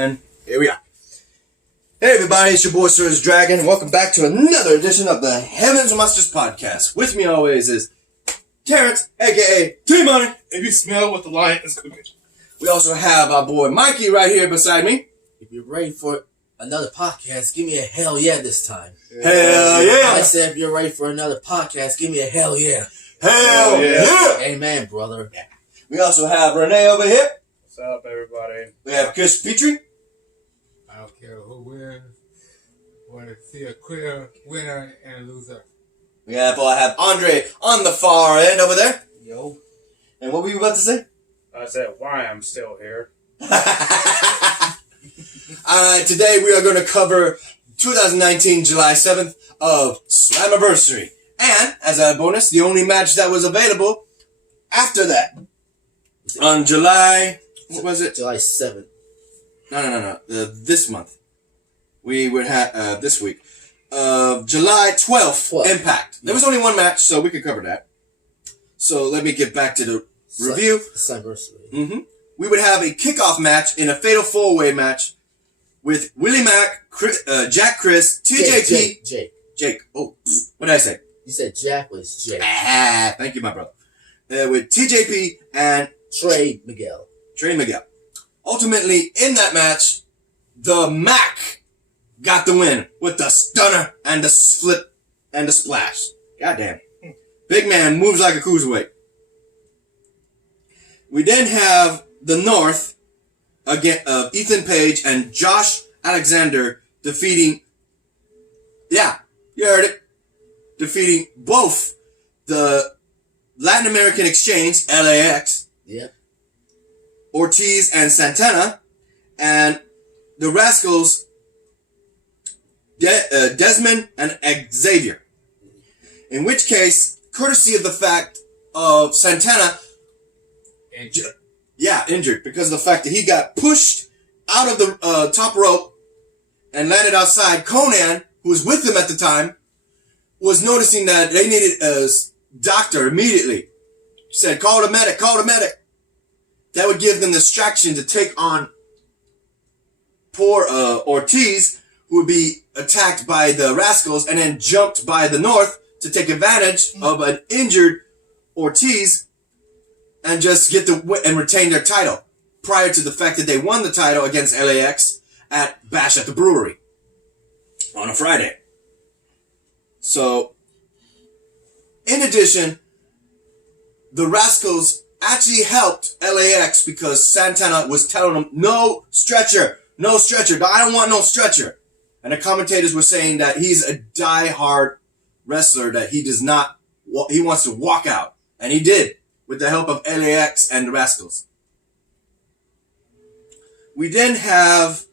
And here we are. Hey everybody, it's your boy Sir's Dragon, and welcome back to another edition of the Heavens Monsters Podcast. With me always is Terrence, aka T-Money. If you smell what the lion is cooking. We also have our boy Mikey right here beside me. If you're ready for another podcast, give me a hell yeah this time. Hell yeah! I said if you're ready for another podcast, give me a hell yeah. Hell yeah! Amen, brother. Yeah. We also have Renee over here. What's up, everybody? We have Chris Petrie. I don't care who wins. Want to see a clear winner and a loser. I have Andre on the far end over there. Yo. And what were you about to say? I said why I'm still here. Today we are going to cover 2019 July 7th of Slammiversary. And, as a bonus, the only match that was available after that. On July... What was it? July 7th. No. This month. We would have... this week. July 12th, Impact. There was only one match, so we could cover that. So let me get back to the review. Slammiversary. Mm-hmm. We would have a kickoff match in a fatal four-way match with Willie Mack, Jack Chris, TJP... Jake. Oh, what did I say? You said Jack was Jake. Thank you, my brother. With TJP and Trey Miguel. Ultimately, in that match, the Mac got the win with the stunner and the flip and the splash. Goddamn. Big man moves like a cruiserweight. We then have the North, again, Ethan Page and Josh Alexander defeating, yeah, you heard it, defeating both the Latin American Exchange, LAX, yep, Ortiz and Santana, and the Rascals, Desmond and Xavier. In which case, courtesy of the fact of Santana, injured because of the fact that he got pushed out of the top rope and landed outside. Conan, who was with him at the time, was noticing that they needed a doctor immediately. He said, call the medic. That would give them the distraction to take on poor Ortiz, who would be attacked by the Rascals and then jumped by the North to take advantage of an injured Ortiz and just get and retain their title prior to the fact that they won the title against LAX at Bash at the Brewery on a Friday. So, in addition, the Rascals actually helped LAX because Santana was telling them, no stretcher. I don't want no stretcher. And the commentators were saying that he's a die-hard wrestler, that he wants to walk out. And he did, with the help of LAX and the Rascals. We then have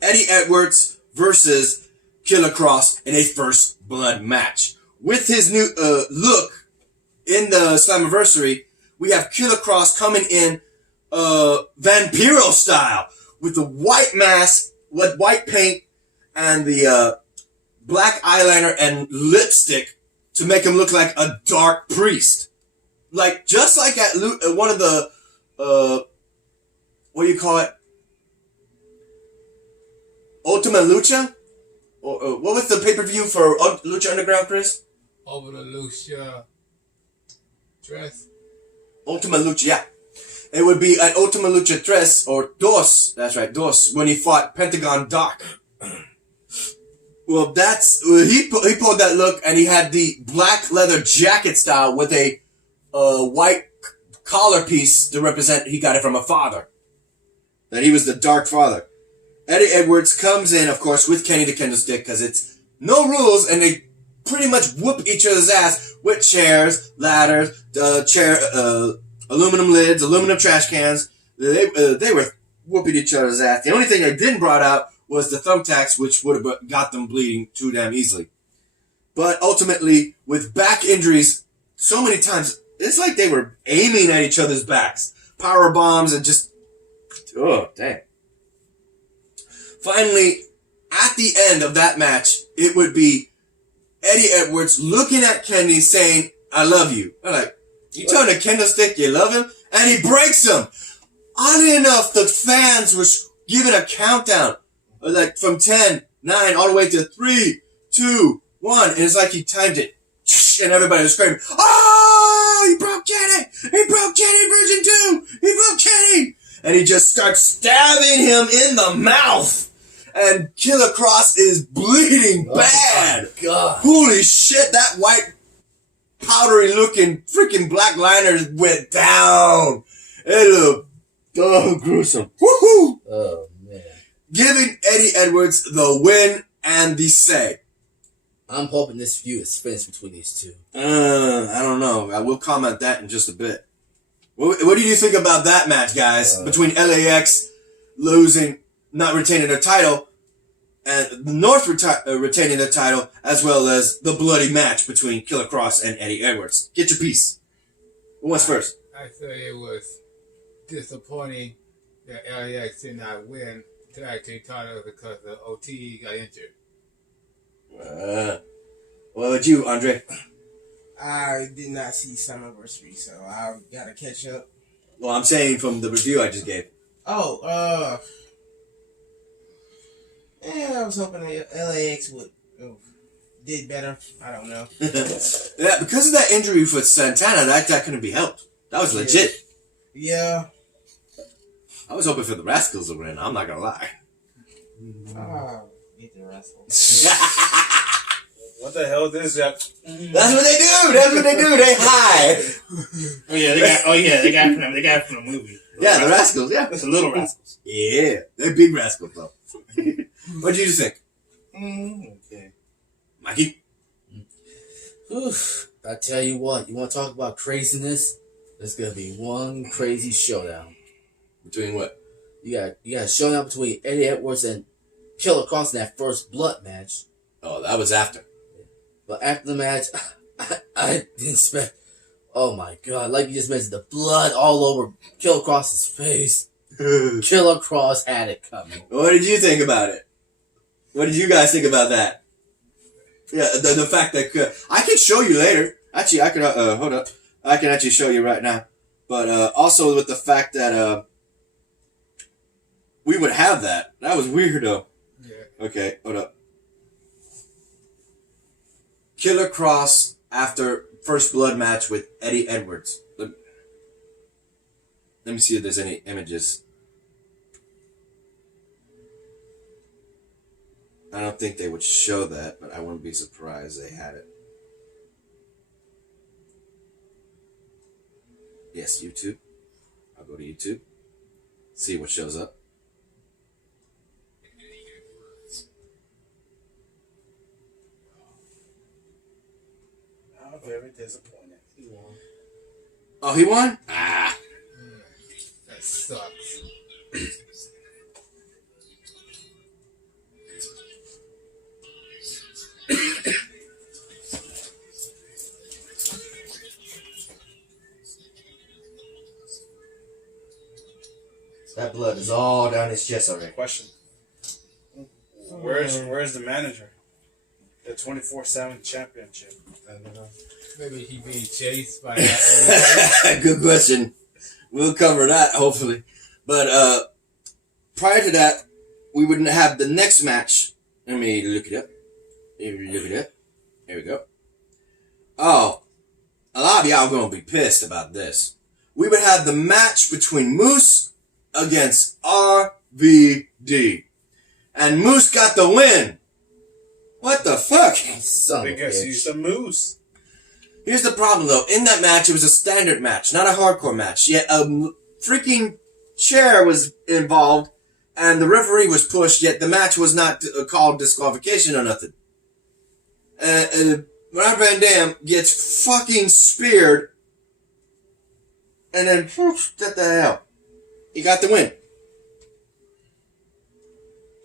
Eddie Edwards versus Killer Kross in a first blood match. With his new look in the Slammiversary, we have Killer Kross coming in Vampiro style with the white mask, with white paint, and the black eyeliner and lipstick to make him look like a dark priest. Like, just like at one of the, what do you call it? Ultima Lucha? Or what was the pay-per-view for Lucha Underground, Chris? Over the Lucha dress. Ultima Lucha, yeah. It would be at Ultima Lucha 3 or Dos. That's right, Dos, when he fought Pentagon Doc. Well, he pulled that look, and he had the black leather jacket style with a white collar piece to represent he got it from a father. That he was the Dark Father. Eddie Edwards comes in, of course, with Kenny the Candlestick, because it's no rules, and they pretty much whoop each other's ass with chairs, ladders, aluminum lids, aluminum trash cans. They were whooping each other's ass. The only thing they didn't brought out was the thumbtacks, which would have got them bleeding too damn easily. But ultimately, with back injuries, so many times, it's like they were aiming at each other's backs. Power bombs and just, oh, dang. Finally, at the end of that match, it would be Eddie Edwards looking at Kenny saying, I love you. I'm like, you telling a candlestick you love him? And he breaks him. Oddly enough, the fans giving a countdown, like from 10, 9, all the way to 3, 2, 1, and it's like he timed it, and everybody was screaming, "Oh, he broke Kenny! He broke Kenny version 2! He broke Kenny!" And he just starts stabbing him in the mouth, and Killer Cross is bleeding bad. My God. Holy shit, that white powdery looking freaking black liners went down. It looked gruesome. Woohoo! Oh, man. Giving Eddie Edwards the win and the say. I'm hoping this feud is finished between these two. I don't know. I will comment that in just a bit. What do you think about that match, guys? Between LAX losing, not retaining their title, and the North retaining their title, as well as the bloody match between Killer Cross and Eddie Edwards. Get your piece. Who wants first? I say it was disappointing that LAX did not win the tag team title because the OT got injured. What about you, Andre? I did not see Slammiversary, so I gotta catch up. Well, I'm saying from the review I just gave. Oh, I was hoping that LAX would did better. I don't know. Yeah, because of that injury for Santana, that couldn't be helped. That was legit. Yeah. I was hoping for the Rascals to win. I'm not gonna lie. Get the Rascals. What the hell is that? That's what they do. That's what they do. They hide. They got from the movie. Yeah, the Rascals. Yeah, It's the Little Rascals. yeah, they're big rascals though. What did you think, Okay. Mikey? Oof. I tell you what, you want to talk about craziness? There's going to be one crazy showdown. Between what? You got a showdown between Eddie Edwards and Killer Cross in that first blood match. Oh, that was after. But after the match, I didn't expect... Oh my God, like you just mentioned, the blood all over Killer Cross's face. Killer Cross had it coming. What did you think about it? What did you guys think about that? Yeah, the fact that I can show you later. Actually, I can hold up. I can actually show you right now. But also with the fact that we would have that. That was weird though. Yeah. Okay, hold up. Killer Cross after first blood match with Eddie Edwards. Let me see if there's any images. I don't think they would show that, but I wouldn't be surprised they had it. Yes, YouTube. I'll go to YouTube. See what shows up. I'm very disappointed. He won. Oh, he won? Ah. That sucks. That blood is all down his chest already. Question. Where's the manager? The 24/7 championship. I don't know. Maybe he being chased by that. Good question. We'll cover that, hopefully. But prior to that, we wouldn't have the next match. Let me look it up. Here we go. Oh, a lot of y'all gonna be pissed about this. We would have the match between Moose against RVD. And Moose got the win. What the fuck? Son of a Because bitch. he's a moose. Here's the problem though. In that match, it was a standard match, not a hardcore match. Yet a freaking chair was involved and the referee was pushed, yet the match was not called disqualification or nothing. Rob Van Dam gets fucking speared and then, what the hell? He got the win.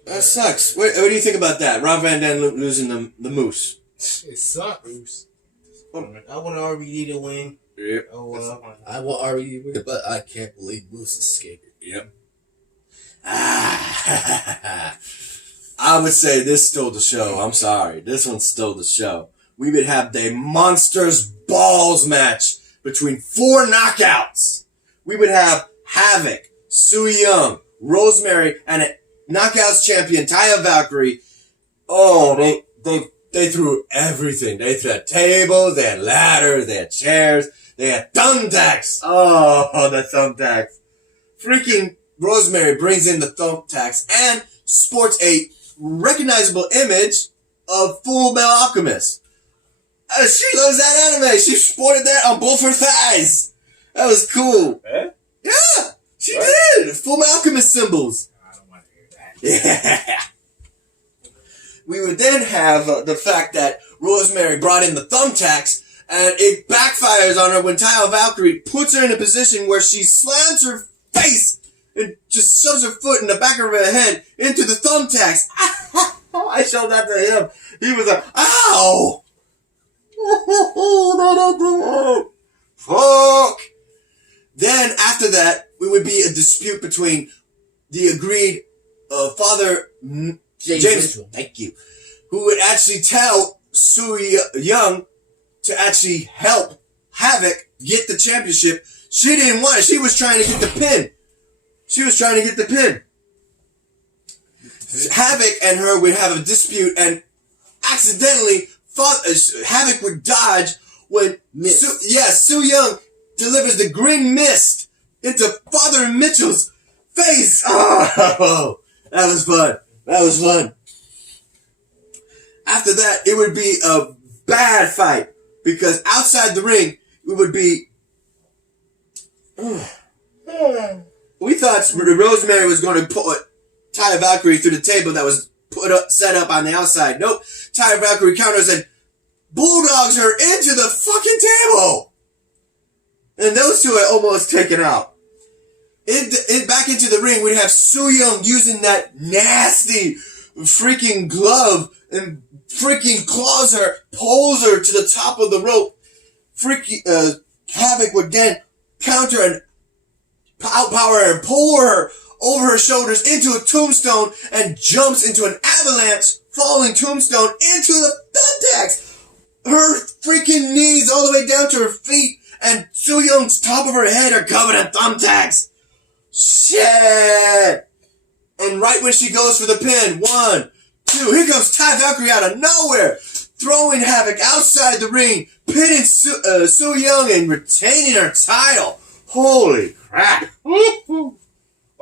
That sucks. What do you think about that? Rob Van Dam losing the Moose. It sucks. I want RVD to win. Yep. Oh, well. I want RE to win, but I can't believe Moose escaped. Yep. I would say this stole the show. I'm sorry. This one stole the show. We would have the Monsters Balls match between 4 knockouts. We would have Havoc, Su Young, Rosemary and a Knockouts champion, Taya Valkyrie. Oh, they threw everything. They had tables, they had ladders, they had chairs, they had thumbtacks. Oh, the thumbtacks. Freaking Rosemary brings in the thumbtacks and sports a recognizable image of Full Metal Alchemist. She loves that anime. She sported that on both her thighs. That was cool. Eh? Yeah, she did. Full Metal Alchemist symbols. I don't want to hear that. Yeah. We would then have the fact that Rosemary brought in the thumbtacks, and it backfires on her when Taya Valkyrie puts her in a position where she slams her face and just shoves her foot in the back of her head into the thumbtacks. I showed that to him. He was like, ow! Fuck! Then, after that, we would be a dispute between the agreed Father James Mitchell. Thank you. Who would actually tell Su Young to actually help Havoc get the championship. She didn't want it. She was trying to get the pin. Havoc and her would have a dispute, and accidentally, Havoc would dodge when Su Young delivers the green mist into Father Mitchell's face. Oh, that was fun. After that, it would be a bad fight because outside the ring, it would be. We thought Rosemary was going to put Taya Valkyrie through the table that was set up on the outside. Nope. Taya Valkyrie counters and bulldogs her into the fucking table. And those two are almost taken out. Back into the ring, we'd have Su Young using that nasty freaking glove and freaking claws her, pulls her to the top of the rope. Havoc would then counter and outpower her and pull her over her shoulders into a tombstone and jumps into an avalanche, falling tombstone into the thumbtacks. Her freaking knees all the way down to her feet, and Su Young's top of her head are covered in thumbtacks. Shit! And right when she goes for the pin, 1, 2, here comes Taya Valkyrie out of nowhere, throwing Havoc outside the ring, pinning Su Young and retaining her title. Holy crap!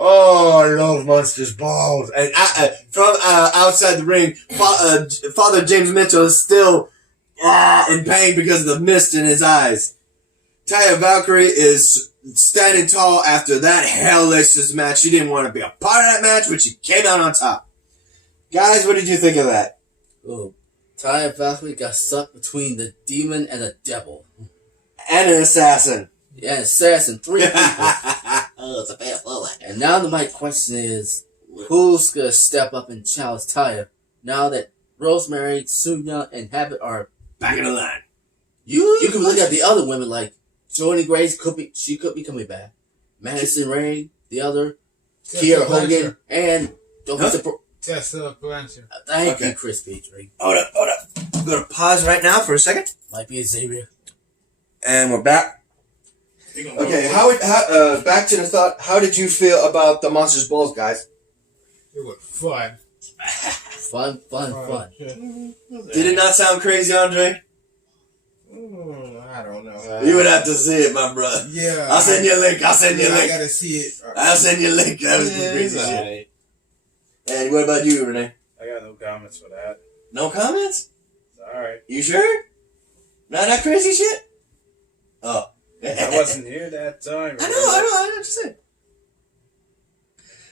Oh, I love Monster's balls. And from outside the ring, Father James Mitchell is still in pain because of the mist in his eyes. Taya Valkyrie is standing tall after that hellacious match. She didn't want to be a part of that match, but she came out on top. Guys, what did you think of that? Oh, Taya Valkyrie got stuck between the demon and the devil. And an assassin. Yeah, an assassin, 3 people. Oh, it's a bad bullet. And now my question is, who's gonna step up and challenge Taya now that Rosemary, Su Young, and Havoc are back in the line? You can look at the other women like Jordynne Grace could be coming back. Madison Rae, the other, Kiera Hogan, and don't be surprised. Tessa Blanchard. Thank you, Chris Petrie. Hold up. I'm gonna pause right now for a second. Might be a Xavier. And we're back. Okay, back to the thought. How did you feel about the Monsters Balls, guys? It was fun. Fun. Did it not sound crazy, Andre? I don't know. You would have to see it, my brother. Yeah. I'll send you a link. I gotta see it. I'll send you a link. That was some crazy shit. And what about you, Renee? I got no comments for that. No comments? It's alright. You sure? Not that crazy shit? Oh. I wasn't here that time. I know, just saying.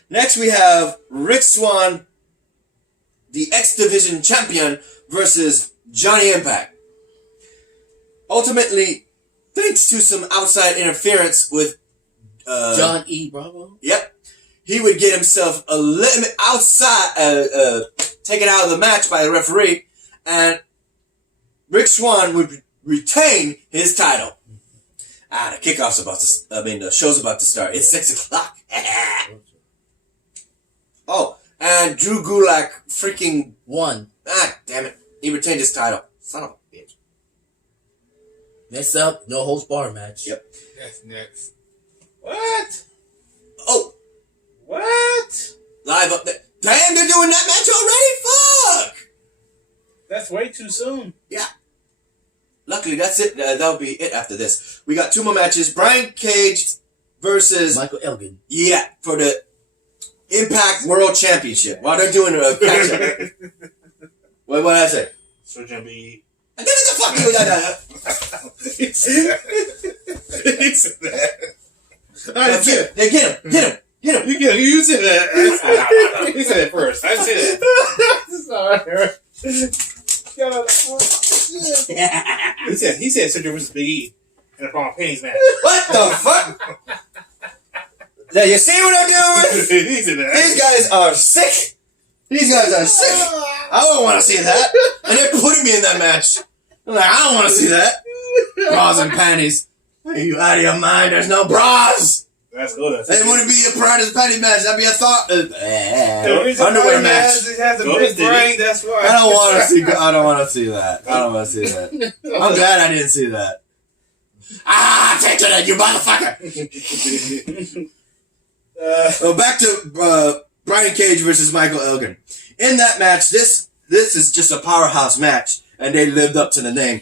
Next we have Rick Swann, the X Division champion, versus Johnny Impact. Ultimately, thanks to some outside interference with John E. Bravo? Yep. He would get himself taken out of the match by the referee, and Rick Swann would retain his title. The show's about to start. It's 6:00. Oh, and Drew Gulak freaking won. Damn it. He retained his title. Son of a bitch. Next up, no holds bar match. Yep. That's next. What? Oh. What? Live up there. Damn, they're doing that match already? Fuck! That's way too soon. Yeah. Luckily, that's it. That'll be it after this. We got 2 more matches. Brian Cage versus... Michael Elgin. Yeah, for the Impact World Championship. While they're doing a catch-up. What did I say? So it's gonna be. I did it the fuck you. He said that. Get him. Get him. Get him. Get him. You said that. He said it first. I didn't say that. He said Cedric versus Big E in a Palm Pennies match. What the fuck? Now, you see what I'm doing? He said that. These guys are sick. These guys are sick. I don't want to see that. And they're putting me in that match. I'm like, I don't want to see that. Bras and panties. Are you out of your mind? There's no bras. That's good. It wouldn't be a bras and panties match. That'd be a thought. Underwear match. He has a big brain. That's why. I don't want to see. I don't want to see that. I don't want to see that. I'm glad I didn't see that. Take to that, you motherfucker. So back to Brian Cage versus Michael Elgin. In that match, this is just a powerhouse match, and they lived up to the name.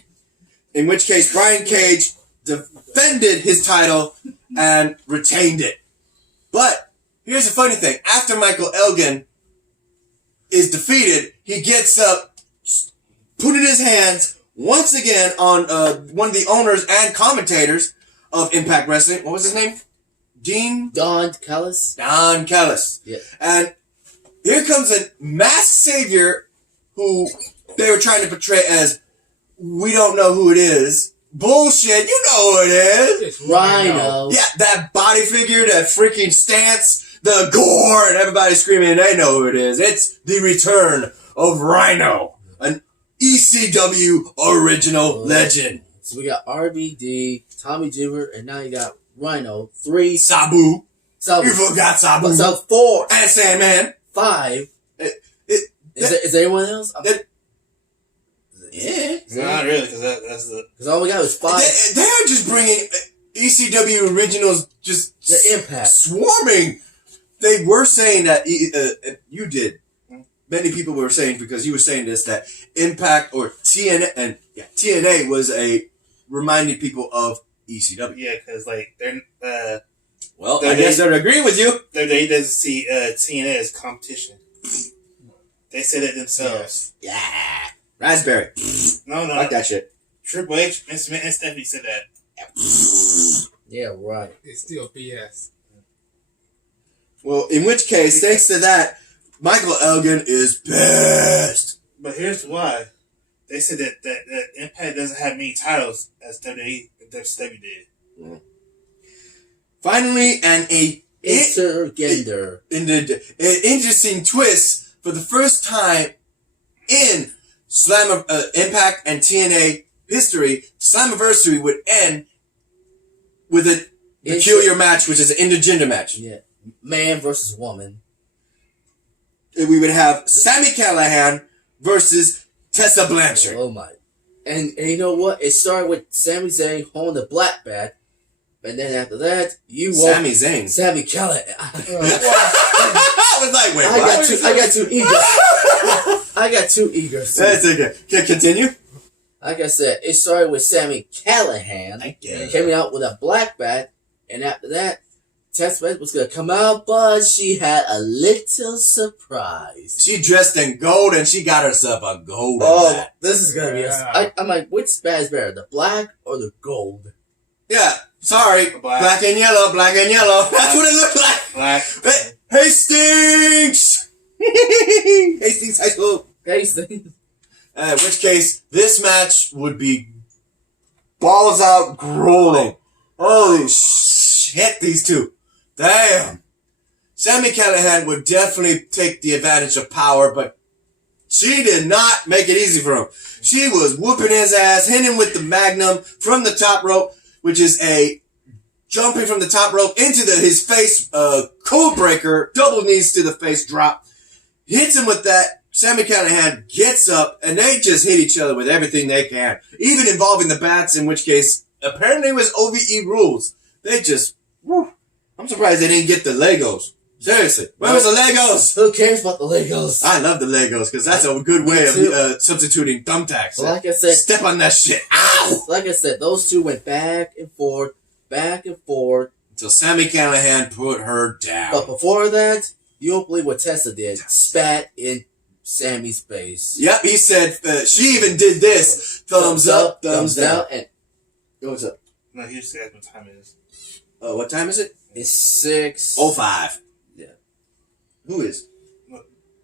In which case, Brian Cage defended his title and retained it. But here's the funny thing: after Michael Elgin is defeated, he gets up, putting his hands once again on one of the owners and commentators of Impact Wrestling. What was his name? Don Callis. Don Callis. Yeah. And here comes a masked savior who they were trying to portray as, we don't know who it is. Bullshit, you know who it is. It's Rhino. Yeah, that body figure, that freaking stance, the gore, and everybody screaming, they know who it is. It's the return of Rhino, an ECW original legend. So we got RVD, Tommy Dreamer, and now you got Rhino. 3. Sabu. So, You forgot Sabu. so 4. And Sandman. 5. Is there anyone else? Yeah. Not really, because that's the. Because all we got was 5. They're just bringing ECW originals, just The Impact. swarming. They were saying that you did. Many people were saying, because you were saying this, that Impact or TNA was reminding people of ECW. Yeah, because like they're. Well, I guess they're agreeing with you. They doesn't see TNA as competition. They said it themselves. Yeah. Raspberry. No, Like that shit. Triple H and Stephanie said that. Yeah, right. It's still BS. Well, in which case, thanks to that, Michael Elgin is pissed. But here's why. They said that Impact doesn't have many titles as WWE did. Finally, Intergender. an interesting twist for the first time in Impact and TNA history, Slammiversary would end with a peculiar match, which is an intergender match. Yeah. Man versus woman. We would have Sami Callihan versus Tessa Blanchard. Oh my. And you know what? It started with Sami Zayn holding the black bat. And then after that, Sami Zayn. Sami Callihan. I was like, wait, I what? got too eager. I got too eager. That's okay. Can continue? Like I said, it started with Sami Callihan coming out with a black bat, and after that, Tess Blanchard was gonna come out, but she had a little surprise. She dressed in gold and she got herself a gold bat. This is gonna be. I'm like, which bat is better, the black or the gold? Yeah, sorry. Black and yellow, black and yellow. That's what it looked like. Black. Hastings! Hastings High School. Hastings. In which case, this match would be balls out grueling. Holy shit, these two. Damn. Sami Callihan would definitely take the advantage of power, but she did not make it easy for him. She was whooping his ass, hitting him with the Magnum from the top rope, which is a jumping from the top rope into his face, code breaker, double knees to the face drop. Hits him with that. Sami Callihan gets up, and they just hit each other with everything they can, even involving the bats, in which case, apparently it was OVE rules. They just, whew, I'm surprised they didn't get the Legos. Seriously. Where was the Legos? Who cares about the Legos? I love the Legos because that's a good way of substituting thumbtacks. But like I said, step on that shit. Ow! Like I said, those two went back and forth. Until Sami Callihan put her down. But before that, you don't believe what Tessa did. Spat in Sammy's face. Yep, he said, she even did this. Thumbs up, thumbs down. And what's up? No, he just asked what time it is. What time is it? it's 6. 05. Yeah. Who is?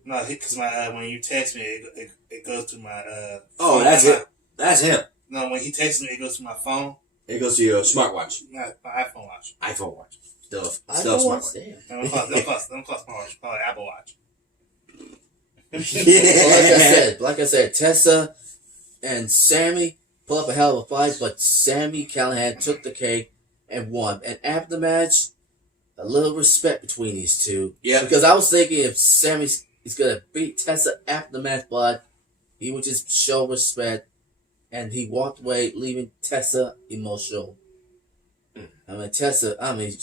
No, because my when you text me, it goes to my Oh, phone. that's it. That's him. No, when he texts me, it goes to my phone. It goes to your smartwatch. Not my iPhone watch. iPhone watch. Still I don't smartwatch. understand. Don't cost smartwatch. Call it Apple Watch. Yeah. Like I said, Tessa and Sammy put up a hell of a fight, but Sami Callihan took the cake and won. And after the match, a little respect between these two. Yeah. Because I was thinking if Sammy is going to beat Tessa after the match, but he would just show respect. And he walked away, leaving Tessa emotional. I mean, Tessa,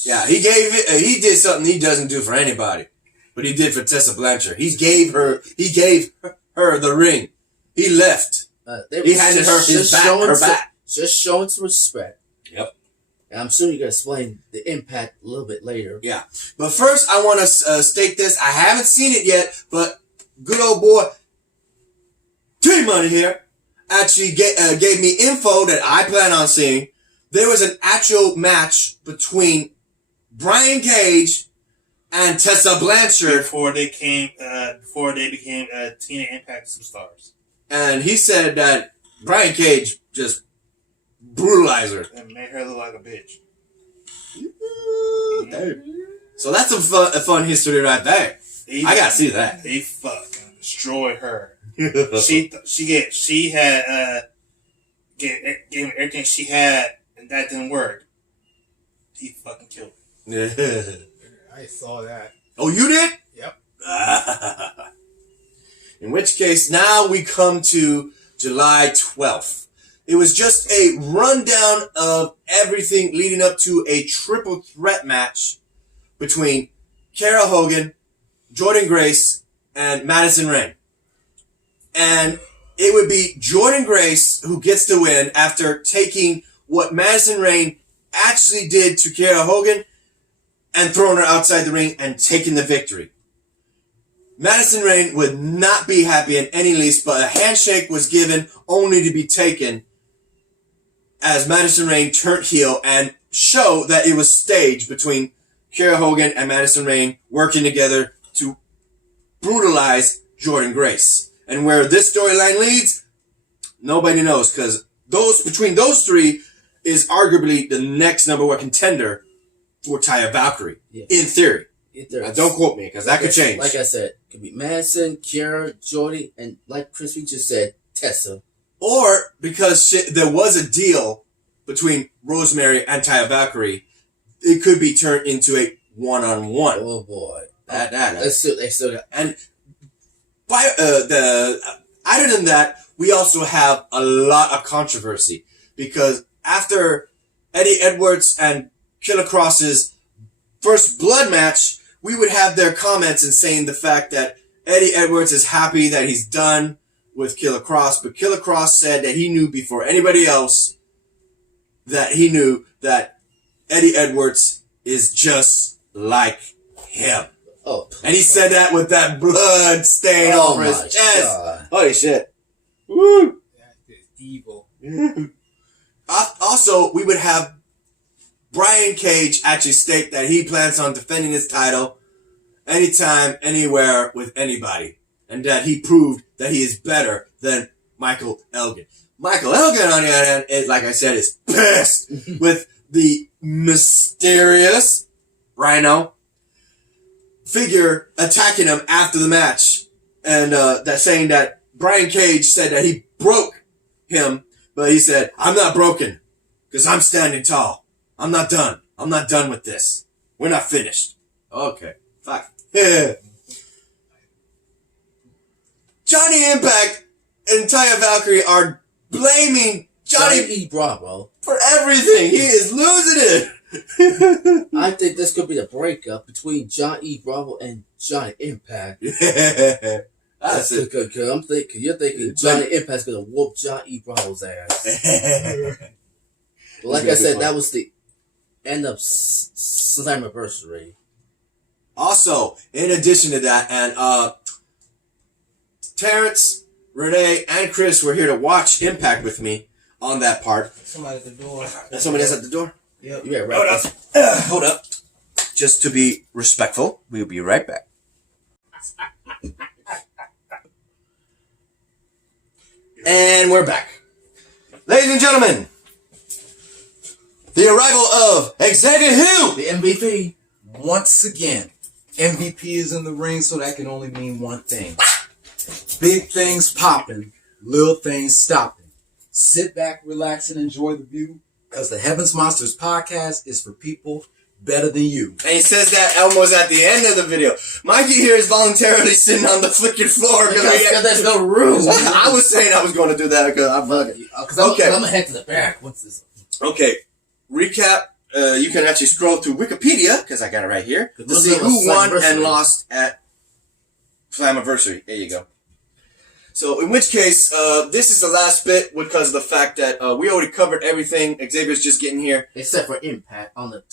Yeah, he did something he doesn't do for anybody. But he did for Tessa Blanchard. He gave her the ring. He left. He handed her her back. Just showing some respect. Yep. And I'm soon you're going to explain the impact a little bit later. Yeah. But first, I want to state this. I haven't seen it yet, but good old boy T-Money here actually gave me info that I plan on seeing. There was an actual match between Brian Cage and Tessa Blanchard before they became TNA Impact superstars. And he said that Brian Cage just brutalized her. And made her look like a bitch. So that's a fun history right there. I gotta see that. He fucking destroyed her. She gave everything she had, and that didn't work. He fucking killed her. I saw that. Oh, you did? Yep. In which case, now we come to July 12th. It was just a rundown of everything leading up to a triple threat match between Kara Hogan, Jordynne Grace, and Madison Rayne. And it would be Jordynne Grace who gets the win after taking what Madison Rayne actually did to Kara Hogan and throwing her outside the ring and taking the victory. Madison Rayne would not be happy in any least, but a handshake was given only to be taken as Madison Rayne turned heel and show that it was staged between Kara Hogan and Madison Rayne working together to brutalize Jordynne Grace. And where this storyline leads, nobody knows, because between those three is arguably the next number one contender for Taya Valkyrie, in theory. Now, don't quote me, because that could change. Like I said, it could be Madison, Kiara, Jordy, and like Crispy just said, Tessa. Or because there was a deal between Rosemary and Taya Valkyrie, it could be turned into a one-on-one. Oh boy, They still got. And by other than that, we also have a lot of controversy because after Eddie Edwards and Killer Cross's first blood match, we would have their comments and saying the fact that Eddie Edwards is happy that he's done with Killer Cross, but Killer Cross said that he knew before anybody else that he knew that Eddie Edwards is just like him. Oh, and he said that with that blood stain over his chest. God. Holy shit. Woo! That's just evil. Also, we would have Brian Cage actually state that he plans on defending his title anytime, anywhere, with anybody. And that he proved that he is better than Michael Elgin. Michael Elgin, on the other hand, is, like I said, is pissed with the mysterious Rhino figure attacking him after the match. And that saying that Brian Cage said that he broke him, but he said, I'm not broken, because I'm standing tall. I'm not done. I'm not done with this. We're not finished. Okay. Fuck. Johnny Impact and Taya Valkyrie are blaming Johnny E. Bravo for everything. He is losing it. I think this could be the breakup between John E. Bravo and Johnny Impact. That's it. You're thinking Johnny Impact's gonna whoop John E. Bravo's ass. But like I said, that was the end of Slammiversary. Also, in addition to that, and Terrence, Renee, and Chris were here to watch Impact with me on that part. Somebody at the door. And somebody else at the door? Yep. You got Hold up. Hold up. Just to be respectful, we'll be right back. And we're back. Ladies and gentlemen, the arrival of Xavier Hill. The MVP. Once again, MVP is in the ring, so that can only mean one thing. Big things popping, little things stopping. Sit back, relax, and enjoy the view, because the Heavens Monsters podcast is for people better than you. And he says that almost at the end of the video. Mikey here is voluntarily sitting on the flicking floor. Because there's no room. I was saying I was going to do that because I'm fucking. Because I'm going to head to the back. What's this? Okay, recap. You can actually scroll through Wikipedia, because I got it right here, to see who won and lost at Slammiversary. There you go. So, in which case, this is the last bit because of the fact that we already covered everything. Xavier's just getting here. Except for Impact on the...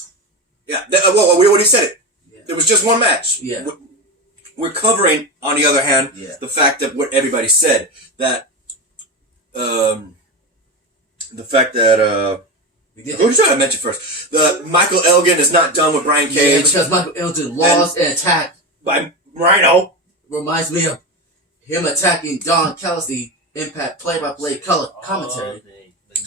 Yeah, well, we already said it. Yeah. There was just one match. Yeah. We're covering, on the other hand, the fact that what everybody said. That, the fact that, who should I mention first? The Michael Elgin is not done with Brian Cage. Yeah, because Michael Elgin lost and attacked by Rhino. Reminds me of him attacking Don Callis, the Impact play-by-play color commentary.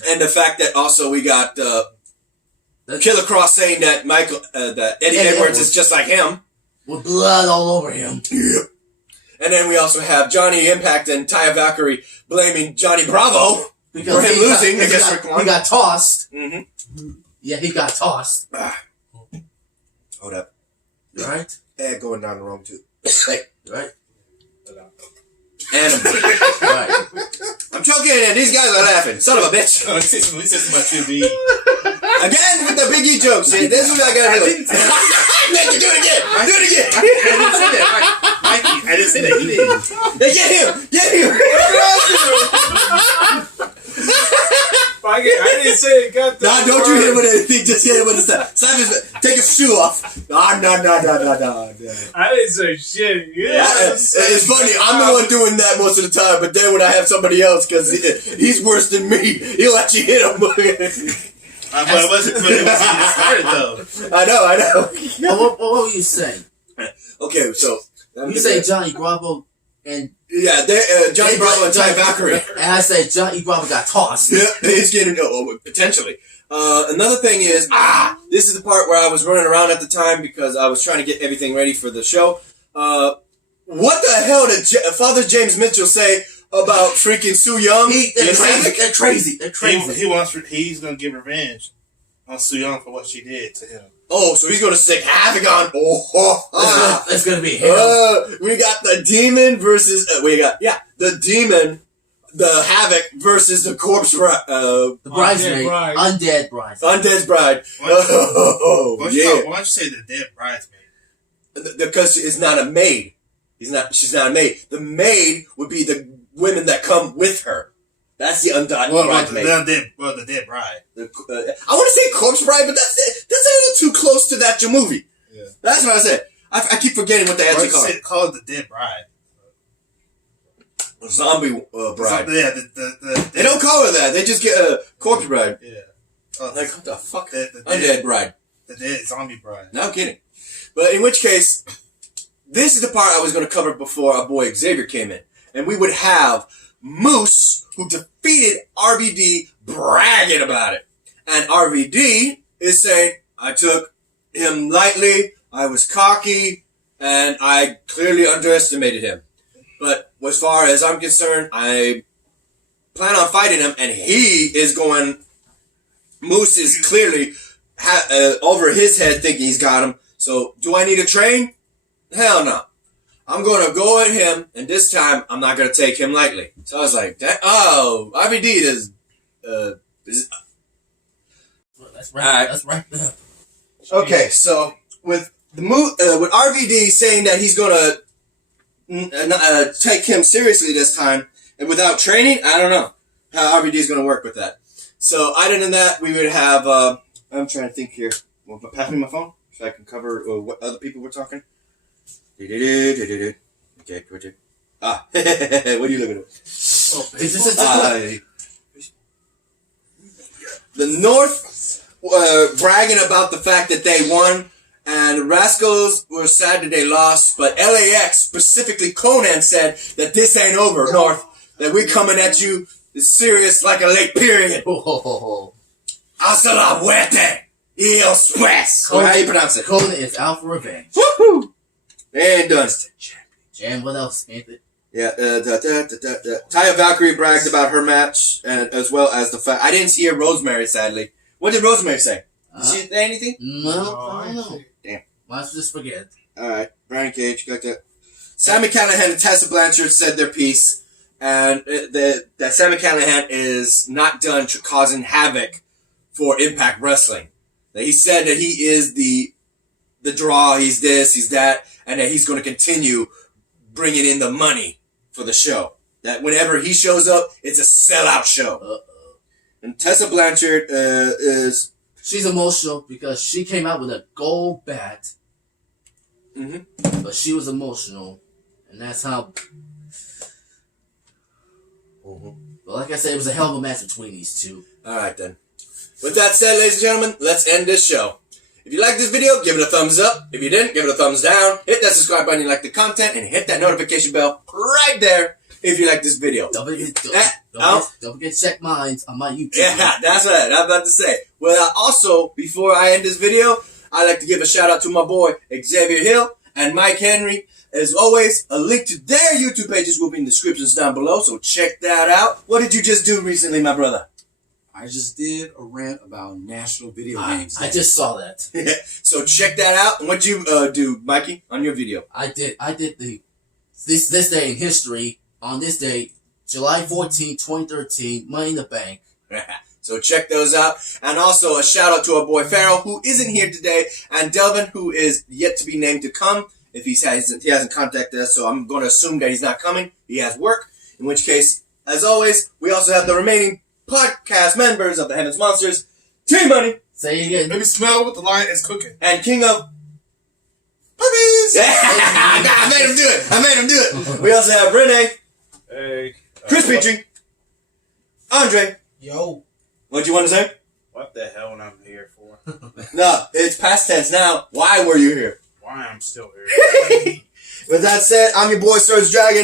And the fact that also we got Killer Cross saying that that Eddie Edwards is just like him. With blood all over him. Yeah. And then we also have Johnny Impact and Taya Valkyrie blaming Johnny Bravo for him losing. He got tossed. Mm-hmm. Yeah, he got tossed. Hold up. You right? Going down the wrong too. Right? Animal. Right. I'm choking and these guys are laughing. Son of a bitch. Again with the Big E joke. See, this is what I gotta do. Do it again. Do it again. I didn't say that. He did. Hey, get him. Get him. I didn't say it got Nah, don't you hit him with anything. Just hit him with a step. Take his shoe off. No. I didn't say shit. It's funny. I'm the one doing that most of the time, but then when I have somebody else, because he's worse than me, he'll actually hit him. But it wasn't started though. I know. What were you saying? Okay, so You say Johnny Bravo and Johnny Bravo and Ty Valkyrie. And I say Johnny Bravo got tossed. Yeah, he's getting potentially. Another thing is, this is the part where I was running around at the time because I was trying to get everything ready for the show. What the hell did Father James Mitchell say about freaking Su Yung? They're crazy. He's gonna get revenge on Su Yung for what she did to him. Oh, so he's gonna sick havoc on. It's gonna be him. We got the demon versus. The demon, the havoc versus the corpse. The bridesmaid, undead bride. Undead bride. Why don't you say the dead bridesmaid? Because it's not a maid. She's not a maid. The maid would be the women that come with her. That's the undead bridesmaid. The dead bride. I want to say corpse bride, but that's a little too close to that movie. Yeah. That's what I said. I keep forgetting what they actually call it. Call it the dead bride. Zombie bride. They don't call her that. They just get a corpse bride. Yeah. Like, what the fuck? Undead bride. The dead zombie bride. No kidding. But in which case, this is the part I was going to cover before our boy Xavier came in. And we would have Moose, who defeated RVD, bragging about it. And RVD is saying, I took him lightly, I was cocky, and I clearly underestimated him. But as far as I'm concerned, I plan on fighting him, and he is going... Moose is clearly over his head thinking he's got him. So, do I need to train? Hell no. I'm going to go at him, and this time, I'm not going to take him lightly. So I was like, RVD is... That's right. That's right. Okay, so with with RVD saying that he's gonna take him seriously this time, and without training, I don't know how RVD is gonna work with that. So other than that, we would have. I'm trying to think here. Well, pass me my phone so I can cover what other people were talking. Okay, what are you looking at? The North bragging about the fact that they won, and the Rascals were sad that they lost, but LAX, specifically Conan, said that this ain't over, North, that we coming at you serious like a late period. Hasta la muerte y express. How you pronounce it? Conan is out for revenge. Woohoo! And done. And what else, Anthony? Yeah, Taya Valkyrie bragged about her match, and as well as the fact I didn't see her Rosemary. Sadly, what did Rosemary say? Did she say anything? No, I don't know. Damn. Let's just forget. All right, Brian Cage, got that. Sammy Callahan and Tessa Blanchard said their piece, and that Sammy Callahan is not done causing havoc for Impact Wrestling. That he said that he is the draw. He's this, he's that, and that he's going to continue bringing in the money for the show. That whenever he shows up, it's a sellout show. And Tessa Blanchard is... She's emotional because she came out with a gold bat. Mm-hmm. But she was emotional. And that's how... Mm-hmm. But like I said, it was a hell of a match between these two. Alright then. With that said, ladies and gentlemen, let's end this show. If you liked this video, give it a thumbs up. If you didn't, give it a thumbs down. Hit that subscribe button if you like the content, and hit that notification bell right there if you like this video. Don't forget to check mine on my YouTube. Yeah, that's what I'm about to say. Well, also, before I end this video, I'd like to give a shout out to my boy, Xavier Hill and Mike Henry. As always, a link to their YouTube pages will be in the descriptions down below, so check that out. What did you just do recently, my brother? I just did a rant about National Video Games Day. I just saw that. So check that out. And what'd you do, Mikey, on your video? I did this day in history. On this day, July 14, 2013, Money in the Bank. So check those out. And also a shout out to our boy Farrell, who isn't here today, and Delvin, who is yet to be named to come. If he hasn't contacted us, so I'm going to assume that he's not coming. He has work. In which case, as always, we also have the remaining podcast members of the Heavens Monsters, T-Money. Say it again. Let me smell what the lion is cooking. And King of Puppies. I made him do it. We also have Renee. Hey. Chris Petrie. Andre. Yo. What do you want to say? What the hell am I here for? No, it's past tense now. Why were you here? Why I'm still here. With that said, I'm your boy, Surge Dragon.